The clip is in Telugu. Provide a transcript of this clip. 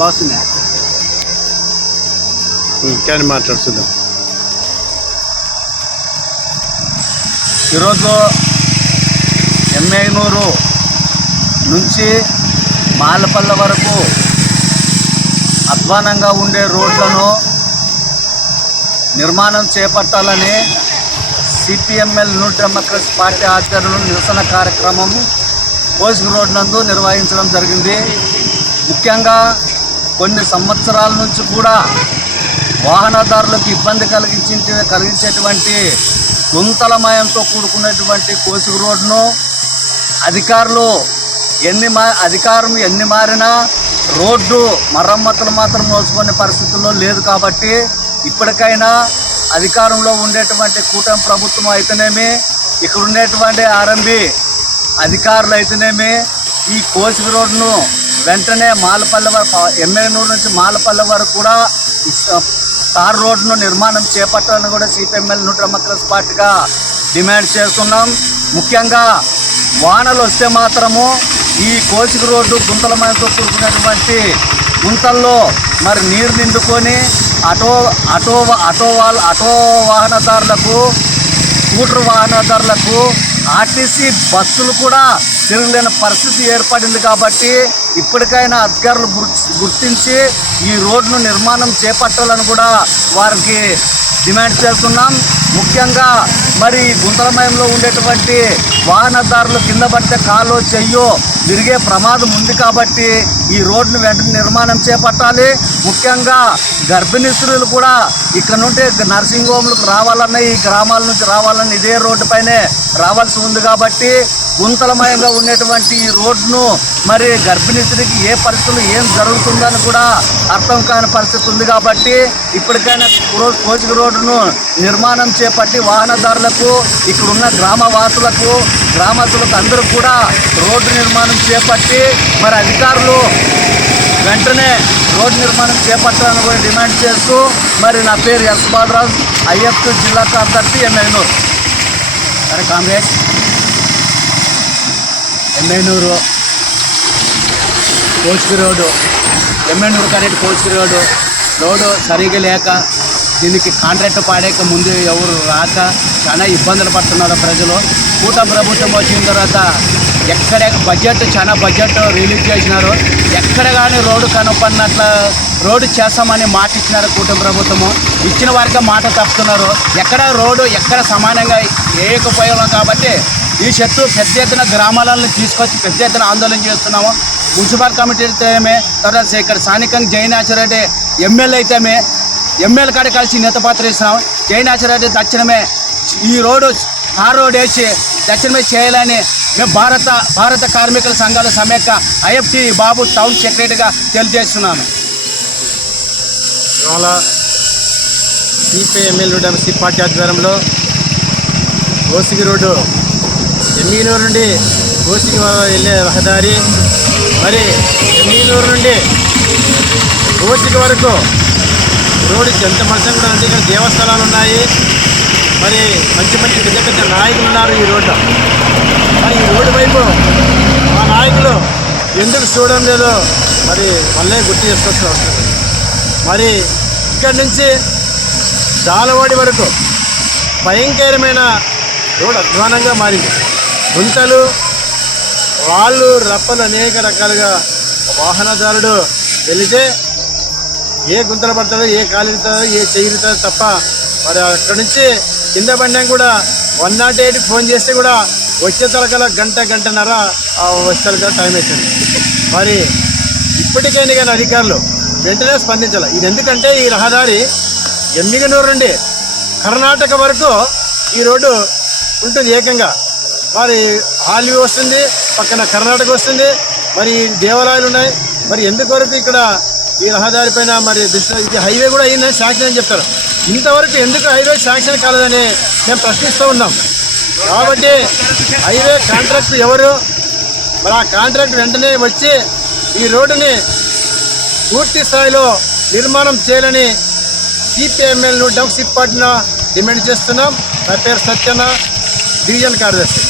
బాగుంది. కానీ మాట్లాడుతున్నాం. ఈరోజు ఎమ్మెగనూరు నుంచి మాలపల్లె వరకు అధ్వానంగా ఉండే రోడ్లను నిర్మాణం చేపట్టాలని సిపిఎంఎల్ న్యూ డెమోక్రసీ పార్టీ ఆధ్వర్యంలో నిరసన కార్యక్రమం కోసిగి రోడ్ నందు నిర్వహించడం జరిగింది. ముఖ్యంగా కొన్ని సంవత్సరాల నుంచి కూడా వాహనదారులకు ఇబ్బంది కలిగించేటువంటి గుంతలమయంతో కూడుకున్నటువంటి కోసిగి రోడ్ను అధికారులు అధికారం ఎన్ని మారినా రోడ్డు మరమ్మతులు మాత్రం నోచుకునే పరిస్థితుల్లో లేదు. కాబట్టి ఇప్పటికైనా అధికారంలో ఉండేటువంటి కూటమి ప్రభుత్వం అయితేనేమి, ఇక్కడ ఉండేటువంటి ఆర్ఎంబి అధికారులు అయితేనేమి ఈ కోసిగి రోడ్డును వెంటనే మాలపల్లె వరకు, ఎమ్మెగనూరు నుంచి మాలపల్లె వరకు కూడా తార్ రోడ్డును నిర్మాణం చేపట్టాలని కూడా సిపిఎంఎల్ న్యూ డెమోక్రసీ పార్టీగా డిమాండ్ చేస్తున్నాం. ముఖ్యంగా వానలు వస్తే మాత్రము ఈ కోసిగి రోడ్డు గుంతలమయంతో కూడుకున్నటువంటి గుంతల్లో మరి నీరు నిండుకొని ఆటో వాహనదారులకు, స్కూటర్ వాహనదారులకు, ఆర్టీసీ బస్సులు కూడా తిరగలేని పరిస్థితి ఏర్పడింది. కాబట్టి ఇప్పటికైనా అధికారులు గుర్తించి ఈ రోడ్ను నిర్మాణం చేపట్టాలని కూడా వారికి డిమాండ్ చేస్తున్నాం. ముఖ్యంగా మరి గుంతలమయంలో ఉండేటువంటి వాహనదారులు కింద పడితే కాలో చెయ్యో విరిగే ప్రమాదం ఉంది. కాబట్టి ఈ రోడ్ను వెంటనే నిర్మాణం చేపట్టాలి. ముఖ్యంగా గర్భిణీ స్త్రీలు కూడా ఇక్కడ నుండి నర్సింగ్ హోమ్లకు రావాలన్న, ఈ గ్రామాల నుంచి రావాలన్న ఇదే రోడ్డుపైనే రావాల్సి ఉంది. కాబట్టి గుంతలమయంగా ఉండేటువంటి ఈ రోడ్ను మరి గర్భిణీ స్త్రీకి ఏ పరిస్థితులు ఏం జరుగుతుందని కూడా అర్థం కాని పరిస్థితి ఉంది. కాబట్టి ఇప్పటికైనా కోసిగి రోడ్డును నిర్మాణం చేపట్టి వాహనదారులకు, ఇక్కడున్న గ్రామస్తులకు అందరూ కూడా రోడ్డు నిర్మాణం చేపట్టి మరి అధికారులు వెంటనే రోడ్డు నిర్మాణం చేపట్టాలని కూడా డిమాండ్ చేస్తూ, మరి నా పేరు ఎస్ బాలరాజ్, ఐఎఫ్ జిల్లా కార్యదర్శి ఎమ్మెగనూరు. సరే comrade, Yemmiganur Kosigi road, Yemmiganur correct Kosigi road సరిగా లేక దీనికి కాంట్రాక్ట్ పాడాక ముందు ఎవరు రాక చాలా ఇబ్బందులు పడుతున్నారు ప్రజలు. కూటమి ప్రభుత్వం వచ్చిన తర్వాత చాలా బడ్జెట్ రిలీజ్ చేసినారు. ఎక్కడ కానీ రోడ్డు కనపడినట్ల రోడ్డు చేస్తామని మాట ఇచ్చినారు కూటమి ప్రభుత్వము. ఇచ్చిన వారికి మాట తప్పుతున్నారు. ఎక్కడ సమానంగా వేయకపోయాం. కాబట్టి ఈ చెట్టు పెద్ద ఎత్తున గ్రామాలను తీసుకొచ్చి పెద్ద ఎత్తున ఆందోళన చేస్తున్నాము. మున్సిపల్ కమిటీ అయితేమే, తర్వాత ఇక్కడ స్థానికంగా జయనాథరెడ్డి ఎమ్మెల్యే అయితేమే, ఎమ్మెల్యే కాడ కలిసి నేతపాత్ర ఇస్తున్నాం. జయనాథరెడ్డి తక్షణమే ఈ రోడ్డు వేసి తక్షణమే చేయాలని మేము భారత కార్మికుల సంఘాల సమైక్య ఐఎఫ్టి బాబు టౌన్ సెక్రటరీగా తెలియజేస్తున్నాను. ఇవాళ సిపిఎంఎల్ న్యూ డెమోక్రసీ పార్టీ ఆధ్వర్యంలో కోసిగి రోడ్డు ఎమ్మెగనూరు నుండి కోసిగి వెళ్ళే రహదారి, మరి ఎమ్మెగనూరు నుండి కోసిగి వరకు రోడ్డు ఎంత మంచిగా కూడా ఉంది. ఇక్కడ దేవస్థానాలు ఉన్నాయి, మరి మంచి పెద్ద నాయకులు ఉన్నారు ఈ రోడ్డు. మరి ఈ రోడ్డు వైపు మా నాయకులు ఎందుకు చూడడం లేదో మరి మళ్ళీ గుర్తు చేసుకోవాల్సిన అవసరం. మరి ఇక్కడి నుంచి జాలవాడి వరకు భయంకరమైన రోడ్డు అధ్వానంగా మారింది. గుంతలు, రాళ్ళు, రప్పలు అనేక రకాలుగా వాహనదారుడు వెళితే ఏ గుంతలు పడతాడో, ఏ కాలుతాడో, ఏ చేయిరుతాడో తప్ప మరి అక్కడి నుంచి కింద పడినా కూడా 108కి ఫోన్ చేస్తే కూడా వచ్చే తలకల గంటన్నర వచ్చేతలకల టైం అవుతుంది. మరి ఇప్పటికైనా కానీ అధికారులు వెంటనే స్పందించాలి. ఇది ఎందుకంటే ఈ రహదారి ఎమ్మెగనూరు నుండి కర్ణాటక వరకు ఈ రోడ్డు ఉంటుంది ఏకంగా. మరి హాల్వీ వస్తుంది, పక్కన కర్ణాటక వస్తుంది, మరి దేవాలయాలు ఉన్నాయి. మరి ఎందుకొరకు ఇక్కడ ఈ రహదారి పైన మరి ఇది హైవే కూడా అయిందని శాంక్షన్ అని చెప్తారు. ఇంతవరకు ఎందుకు హైవే శాంక్షన్ కాలేదని మేము ప్రశ్నిస్తూ ఉన్నాం. కాబట్టి హైవే కాంట్రాక్ట్ ఎవరు, మరి ఆ కాంట్రాక్ట్ వెంటనే వచ్చి ఈ రోడ్డుని పూర్తి స్థాయిలో నిర్మాణం చేయాలని సిపిఎంఎల్ న్యూ డెమోక్రసీ పార్టీని డిమాండ్ చేస్తున్నాం. నా పేరు సత్యన్న, డివిజన్ కార్యదర్శి.